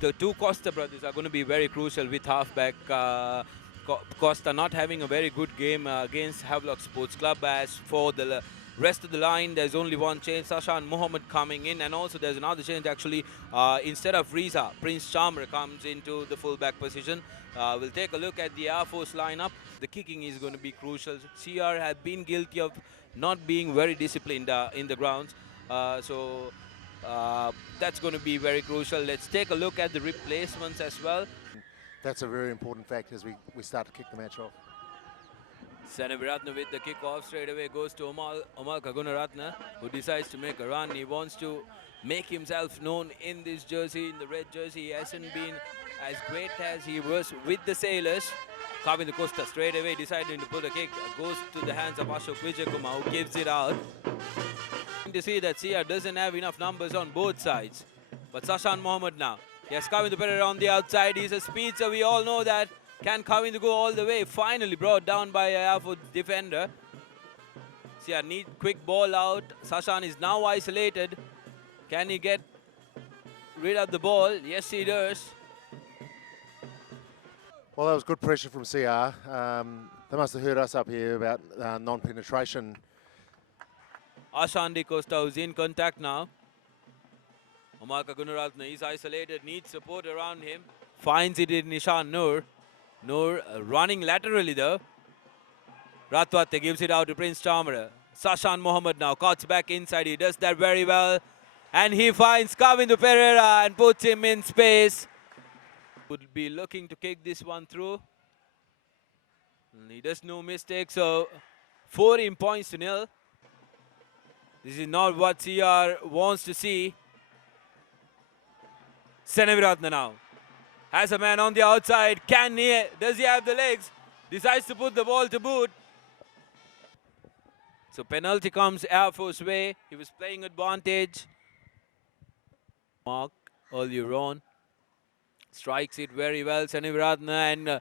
the two Costa brothers are going to be very crucial with halfback Costa not having a very good game against Havelock Sports Club. As for the rest of the line, there's only one change, Sashan Mohammed coming in, and also there's another change actually. Instead of Riza, Prince Charmer comes into the fullback position. We'll take a look at the Air Force lineup. The kicking is going to be crucial. CR have been guilty of not being very disciplined in the grounds. That's going to be very crucial. Let's take a look at the replacements as well. That's a very important fact as we start to kick the match off. Senaviratna with the kick off straight away goes to Omal Kagunaratna, who decides to make a run. He wants to make himself known in this jersey, in the red jersey. He hasn't been as great as he was with the Sailors. Kavindu Costa straight away deciding to put a kick. Goes to the hands of Ashok Vijayakumar, who gives it out. To see that CR doesn't have enough numbers on both sides. But Sashan Mohammed now. Yes, Kavindu Perera on the outside. He's a speedster. We all know that. Can Kavindu go all the way? Finally brought down by a Air Force defender. CR need quick ball out. Sashan is now isolated. Can he get rid of the ball? Yes, he does. Well, that was good pressure from CR. They must have heard us up here about non-penetration. Ashandi Costa is in contact now. Omaka Gunaratna is isolated, needs support around him. Finds it in Nishan Noor. Noor running laterally though. Ratwate gives it out to Prince Chamara. Sashan Mohammed now cuts back inside. He does that very well. And he finds Kavindu Pereira and puts him in space. Would be looking to kick this one through. And he does no mistake, so 14 points to nil. This is not what CR wants to see. Senaviratna now has a man on the outside. Does he have the legs? Decides to put the ball to boot. So penalty comes Air Force way. He was playing advantage. Mark earlier on. Strikes it very well, Senaviratna, and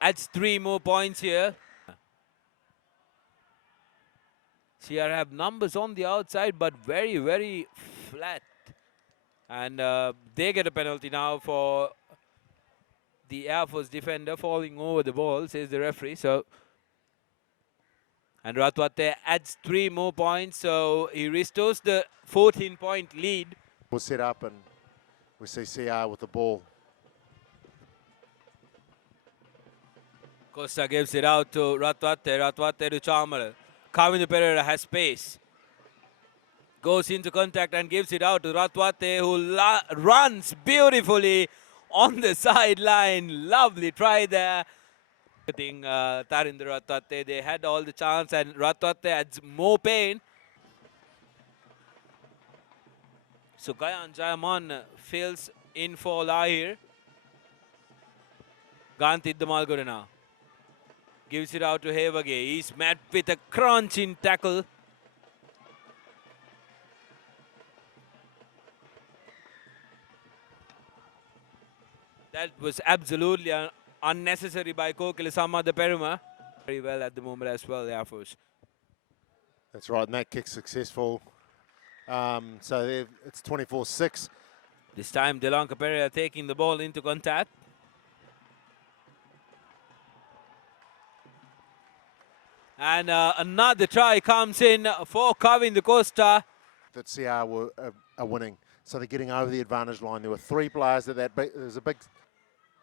adds 3 more points here. CR have numbers on the outside, but very, very flat. And they get a penalty now for the Air Force defender falling over the ball, says the referee. So, and Ratwate adds 3 more points, so he restores the 14-point lead. We'll set up and we see CR with the ball. Costa gives it out to Ratwate. Ratwate to Chamara. Kavindu Pereira has space. Goes into contact and gives it out to Ratwate, who runs beautifully on the sideline. Lovely try there. Tarindra Ratwate, they had all the chance and Ratwate adds more pain. So Gayan Jayaman fills in for Lahir. Gantid the Malgore now. Gives it out to Hevage. He's met with a crunching tackle. That was absolutely unnecessary by Kokilasama the Peruma. Very well at the moment as well, Air Force. That's right, and that kick's successful. So it's 24-6. This time, Delanka Pereira taking the ball into contact. And another try comes in for Kavindu Costa. That CR are winning, so they're getting over the advantage line. There were 3 players at that. There's a big.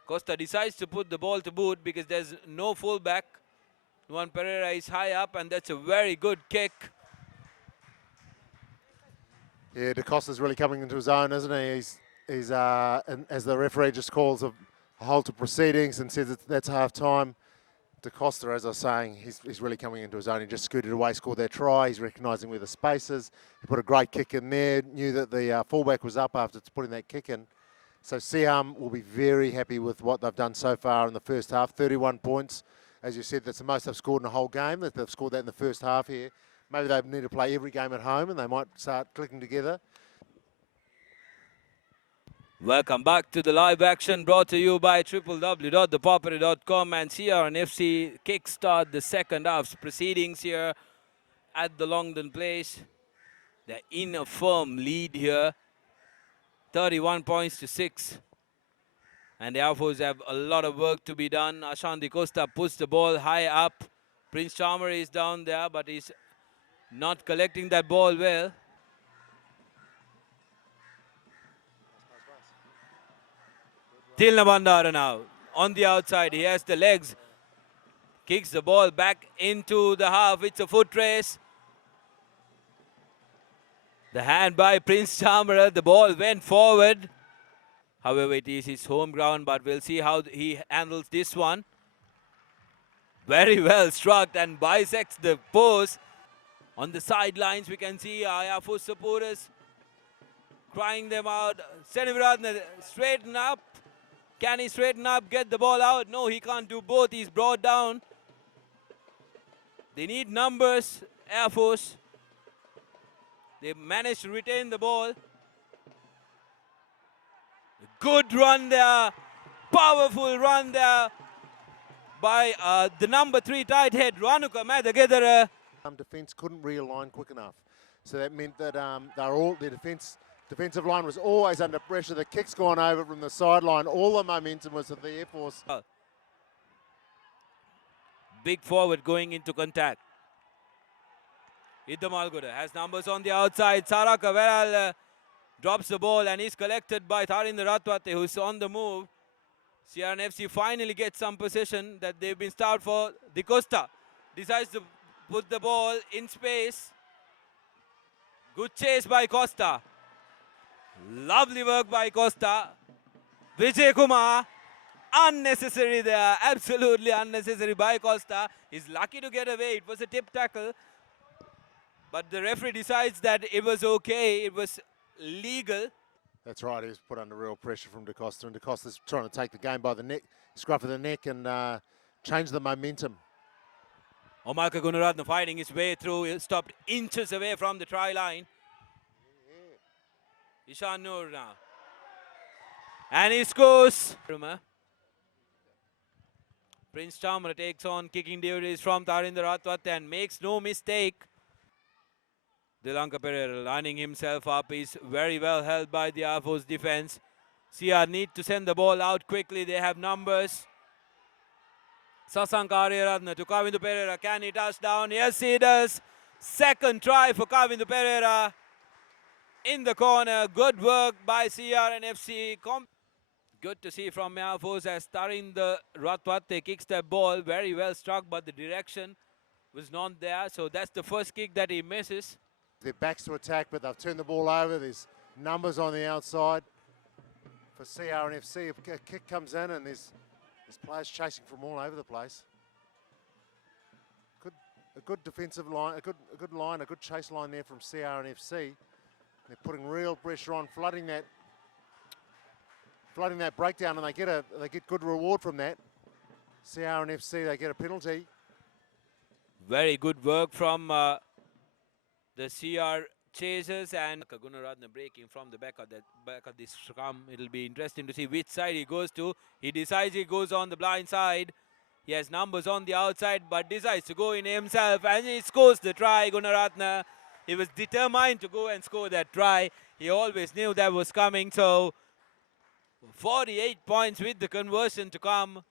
Costa decides to put the ball to boot because there's no fullback. Juan Pereira is high up, and that's a very good kick. Yeah, Da Costa's really coming into his own, isn't he? He's and as the referee just calls a halt to proceedings and says that's half time. Da Costa, as I was saying, he's really coming into his own. He just scooted away, scored that try. He's recognising where the space is. He put a great kick in there, knew that the fullback was up after putting that kick in. So Siam will be very happy with what they've done so far in the first half. 31 points. As you said, that's the most they've scored in the whole game. They've scored that in the first half here. Maybe they need to play every game at home and they might start clicking together. Welcome back to the live action brought to you by www.ThePapare.com and CR&FC kickstart the second half's proceedings here at the Longdon Place. They're in a firm lead here, 31 points to 6. And the Air Force have a lot of work to be done. Ashanti Costa puts the ball high up. Prince Charmer is down there, but he's not collecting that ball well. Tilna Bandara now on the outside. He has the legs. Kicks the ball back into the half. It's a foot race. The hand by Prince Charmer. The ball went forward. However, it is his home ground, but we'll see how he handles this one. Very well struck and bisects the post. On the sidelines, we can see Air Force supporters crying them out. Seneviratne, straighten up. Can he straighten up, get the ball out? No, he can't do both. He's brought down. They need numbers, Air Force. They managed to retain the ball. Good run there. Powerful run there by the number 3 tight head, Ranuka Madagedara. Defence couldn't realign quick enough. So that meant that the defensive line was always under pressure. The kick's gone over from the sideline. All the momentum was at the Air Force. Big forward going into contact. Iddamalguda has numbers on the outside. Saraka Veral drops the ball and is collected by Tharinder Ratwate, who's on the move. CR&FC finally gets some possession that they've been starved for. De Costa decides to put the ball in space. Good chase by Costa. Lovely work by Costa. Vijay Kumar. Unnecessary there. Absolutely unnecessary by Costa. He's lucky to get away. It was a tip tackle. But the referee decides that it was okay. It was legal. That's right. He was put under real pressure from De Costa. And De Costa's trying to take the game by the neck, scruff of the neck, and change the momentum. Omarka Gunaratne fighting his way through. He stopped inches away from the try line. Ishan Noor now. And he scores. Prince Charmer takes on kicking duties from Tharinder Ratwate and makes no mistake. ThePapare lining himself up. He's very well held by the Air Force defense. CR need to send the ball out quickly. They have numbers. Sasanka Ariyaratne to Kavindu Pereira. Can he touch down? Yes, he does. Second try for Kavindu Pereira. In the corner. Good work by CR&FC. Good to see from Air Force as Tharinder Ratwate kicks that ball. Very well struck, but the direction was not there. So that's the first kick that he misses. Their backs to attack, but they've turned the ball over. There's numbers on the outside for CR&FC. A kick comes in and there's players chasing from all over the place. A good defensive line, a good line, a good chase line there from CR&FC. They're putting real pressure on, flooding that breakdown, and they get good reward from that. CR&FC, they get a penalty. Very good work from the CR chasers, and Gunaratne breaking from the back of this scrum. It'll be interesting to see which side he goes to. He decides he goes on the blind side. He has numbers on the outside, but decides to go in himself, and he scores the try. Gunaratne, he was determined to go and score that try. He always knew that was coming. So 48 points with the conversion to come.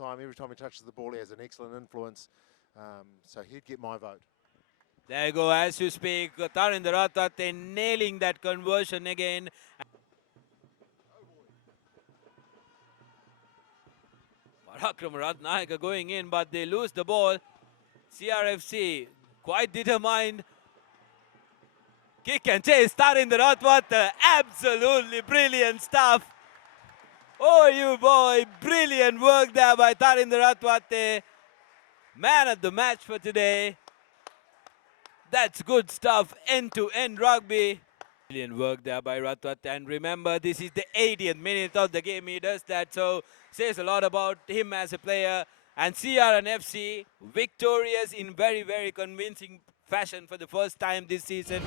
Every time he touches the ball, he has an excellent influence. So he'd get my vote. There you go, as you speak, Tharinder Ratwate nailing that conversion again. Parakram Ratnayaka going in, but they lose the ball. CR&FC quite determined. Kick and chase, Tharinder Ratwate, absolutely brilliant stuff. Oh, you boy, brilliant work there by Tharinder Ratwate. Man of the match for today. That's good stuff, end-to-end rugby. Brilliant work there by Ratwate. And remember, this is the 80th minute of the game. He does that, so says a lot about him as a player. And CR&FC victorious in very, very convincing fashion for the first time this season.